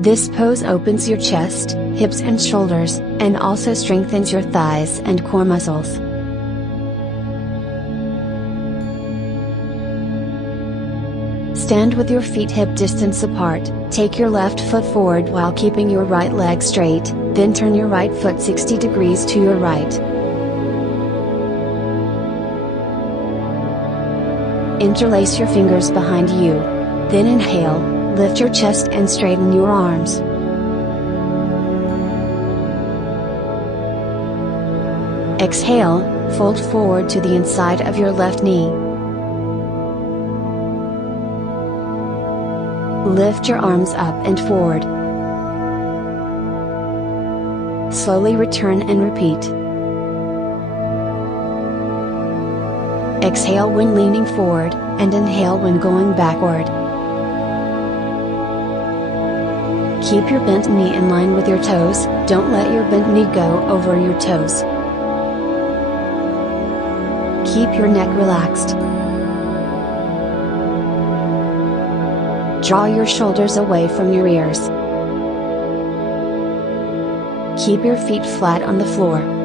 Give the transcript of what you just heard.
This pose opens your chest, hips and shoulders, and also strengthens your thighs and core muscles. Stand with your feet hip distance apart, take your left foot forward while keeping your right leg straight, then turn your right foot 60 degrees to your right. Interlace your fingers behind you. Then inhale, lift your chest and straighten your arms. Exhale, fold forward to the inside of your left knee. Lift your arms up and forward. Slowly return and repeat. Exhale when leaning forward, and inhale when going backward. Keep your bent knee in line with your toes, don't let your bent knee go over your toes. Keep your neck relaxed. Draw your shoulders away from your ears. Keep your feet flat on the floor.